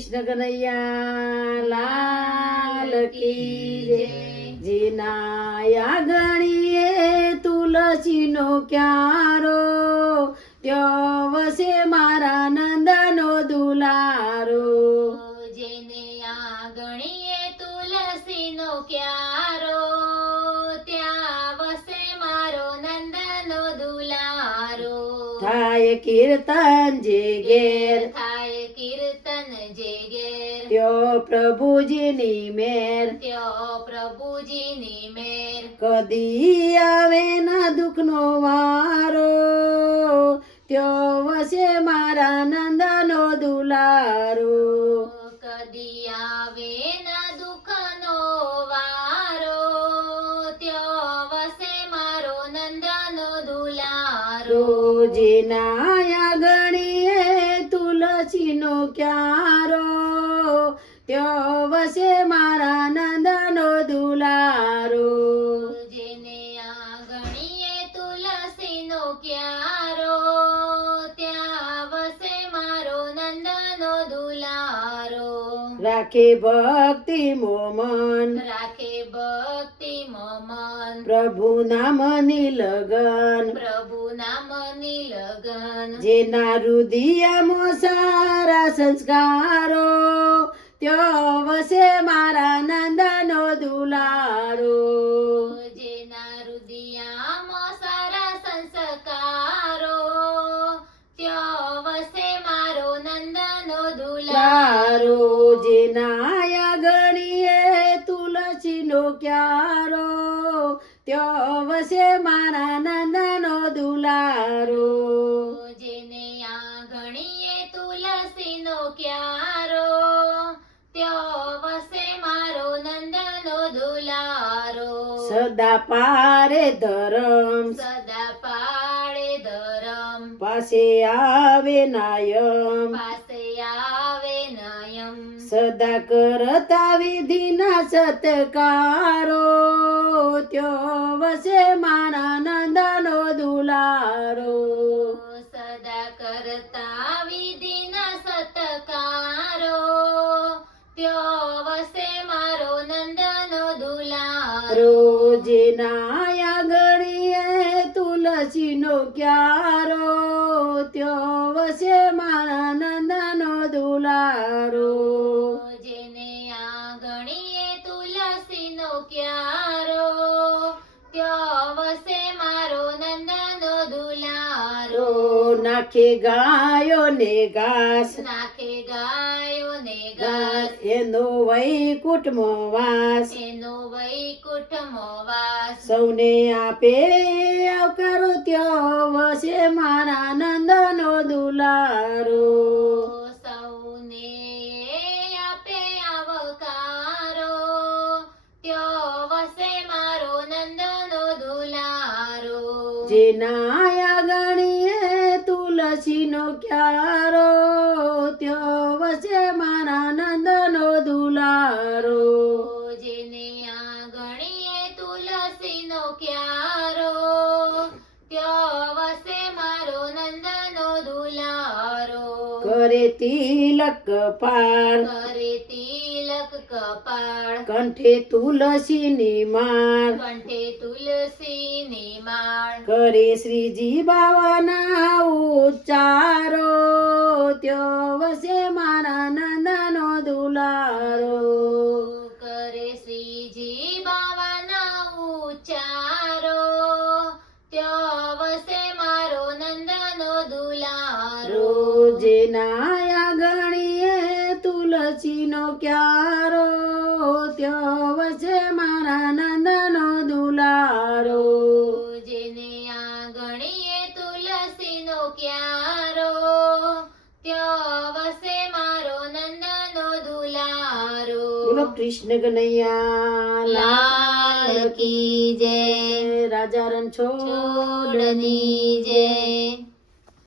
કૃષ્ણ કનૈયા લાલ કી જય. જીના ગણીએ તુલસીનો ક્યારો, ત્યો વસે મારા નંદનો દુલારો. જેને આ ગણીએ તુલસીનો ક્યારો, ત્યાં વસે મારો નંદનો દુલારો. થાય કીર્તન જે ઘેર, થાય કીર્તન જે ઘેર, ત્યો પ્રભુજીની મેર. ત્યો પ્રભુજીની મેર. કદી આવે ના દુઃખનો વારો, ત્યો વસે મારા નંદનો દુલારો. કદી આવે ના દુઃખનો વારો, ત્યો વસે મારો નંદનો દુલારો. રોજીના ગણીએ તુલસીનો ક્યારો, ત્યો વસે મારા નંદનો દુલારો. જેને આ ગણીએ તુલસીનો ક્યારો, ત્યાં વસે મારો નંદનો દુલારો. રાખે ભક્તિ મોમન, રાખે ભક્તિ મમન, પ્રભુ નામની લગન. પ્રભુ નામની લગન. જેના હૃદયમાં સારા સંસ્કારો, ત્યો વસે મારા નંદનો દુલારો. જેના હૃદયમાં સારા સંસ્કારો, ત્યો વસે મારો નંદનો દુલારો. જેના ગણીએ તુલસીનો ક્યારો, ત્યો વસે મારા નંદનો દુલારો. જેને આ ગણીએ તુલસીનો ક્યારો, ત્યો વસે મારો નંદનો દુલારો. સદા પારે ધરમ, સદા પાળે ધરમ, પાસે આવે નાયમ. પાસે આવે નયમ. સદા કરતા વિધિના સત્કારો, ત્યો વસે મારા નંદનો દુલારો. સદા કરતા વિધિના સત્કારો, ત્યો વસે મારો નંદનો દુલારો. રોજીના ગણીએ તુલસીનો ક્યારો, ત્યો વસે મારા નંદનો દુલારો. જેને આ ગણીએ તુલસીનો ક્યારો, ત્યો વસે મારો નંદનો દુલારો. નાખે ગાયો ને ઘાસ, નાખે ગાયો ને ઘાસ, એનો વૈકુંઠમાં વાસ. એનો વૈકુંઠમાં વાસ. સૌને આપે આવકારો, ત્યો વસે મારા નંદનો દુલારો. સૌને આપે આવકારો, ત્યો વસે મારો નંદનો દુલારો. જેના ગણીએ તુલસીનો ક્યારો, ત્યો વસે મારા નંદનો દુલારો. જેને આ ગણીએ તુલસીનો ક્યારો, ત્યો વસે મારો નંદનો દુલારો. કરે તિલક કપાળ, કરે તિલક કપાળ, કંઠે તુલસીની માળ. કંઠે તુલસીની માળ. કરે શ્રીજી બાવાના ઉચ્ચારો, ત્યો વસે મારા નંદનો દુલારો. કરે શ્રીજી બાવાના ઉચ્ચારો, ત્યો વસે મારો નંદનો દુલારો. જેના ગણીએ તુલસીનો ક્યારો, ત્યો વસે મારા નંદનો દુલારો. જેને આ ગણીએ તુલસીનો ક્યારો, ત્યો વસે મારો નંદનો દુલારો. બોલો કૃષ્ણ કનૈયા લાલ કી જય. રાજા રણછોડની છોડની જય.